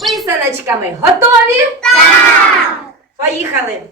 Писаночками готові? Так! Поїхали!